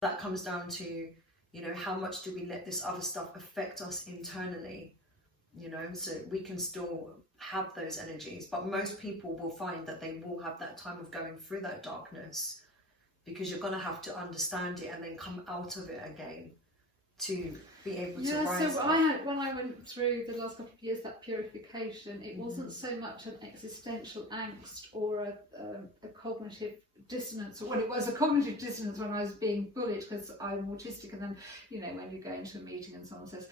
That comes down to, you know, how much do we let this other stuff affect us internally, you know, so we can still have those energies. But most people will find that they will have that time of going through that darkness, because you're going to have to understand it and then come out of it again to be able to rise so up. when I went through the last couple of years, that purification, it wasn't so much an existential angst or a cognitive dissonance, or well, it was a cognitive dissonance when I was being bullied because I'm autistic, and then, you know, when you go into a meeting and someone says,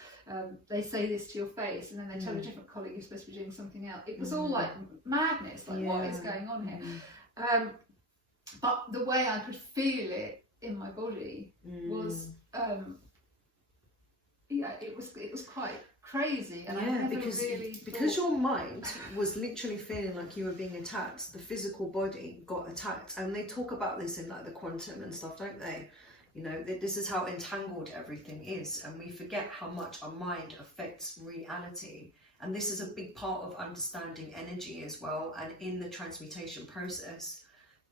they say this to your face, and then they tell a different colleague you're supposed to be doing something else. It was all like madness, like what is going on here? But the way I could feel it in my body was it was quite crazy, and I never because your mind was literally feeling like you were being attacked. The physical body got attacked, and they talk about this in like the quantum and stuff, don't they? You know, this is how entangled everything is, and we forget how much our mind affects reality. And this is a big part of understanding energy as well, and in the transmutation process,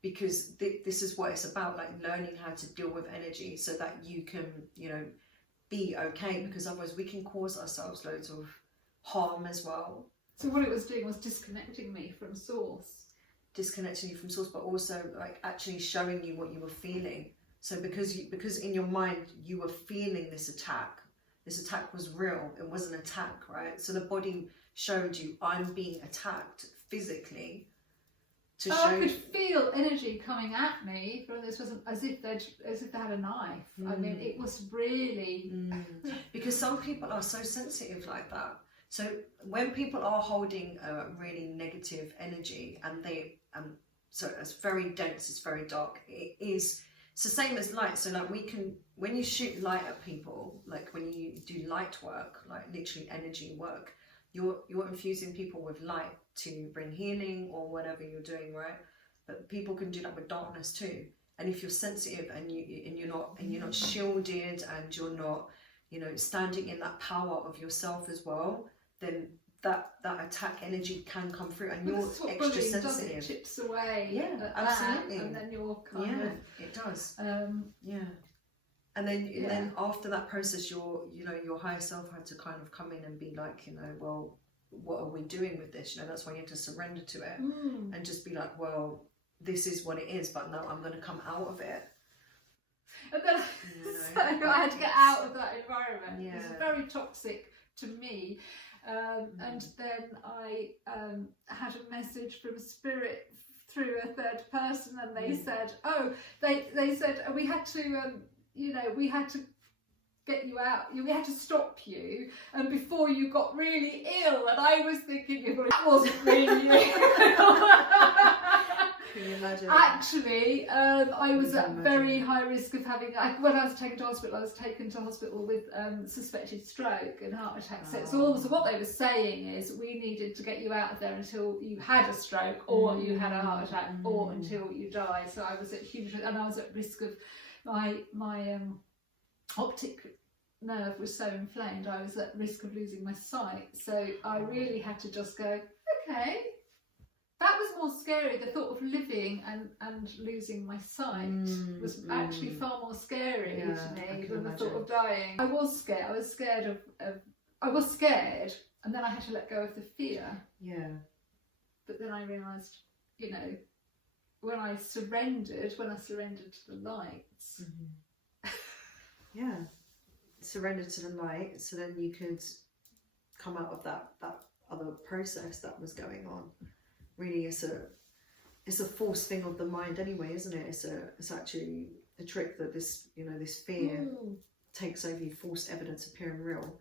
because this is what it's about, like learning how to deal with energy so that you can, you know, be okay, because otherwise we can cause ourselves loads of harm as well. So what it was doing was disconnecting me from source. Disconnecting you from source, but also like actually showing you what you were feeling. So because in your mind you were feeling this attack was real, it was an attack, right? So the body showed you, I'm being attacked physically. I could feel energy coming at me from this, wasn't as if they had a knife. I mean, it was really because some people are so sensitive like that. So when people are holding a really negative energy, and so it's very dense, it's very dark. It's the same as light. So like when you shoot light at people, like when you do light work, like literally energy work, you're infusing people with light to bring healing or whatever you're doing, right? But people can do that with darkness too. And if you're sensitive and you're not shielded, and you're not, you know, standing in that power of yourself as well, then that attack energy can come through, and you're extra sensitive. It chips away. Yeah, absolutely. And then you're kind of. It does. And then after that process, your higher self had to kind of come in and be like, you know, well, what are we doing with this? You know, that's why you have to surrender to it and just be like, well, this is what it is, but now I'm going to come out of it. And then so I had to get out of that environment. It was very toxic to me. And then I had a message from Spirit through a third person, and they said, they said we had to, we had to get you out, we had to stop you, and before you got really ill. And I was thinking, it wasn't really you. Can you imagine? Actually, I was at very high risk of having, when I was taken to hospital, I was taken to hospital with suspected stroke and heart attack. So what they were saying is we needed to get you out of there until you had a stroke, or you had a heart attack, or until you died. So I was at huge risk, and I was at risk of my optic nerve was so inflamed, I was at risk of losing my sight. So I really had to just go, okay. That was more scary. The thought of living and losing my sight was actually far more scary to me than the thought of dying. I was scared. I was scared, and then I had to let go of the fear. Yeah. But then I realised, when I surrendered to the lights. Surrender to the light, so then you could come out of that other process that was going on. Really, it's a false thing of the mind anyway, isn't it? It's actually a trick that this fear takes over you, false evidence appearing real.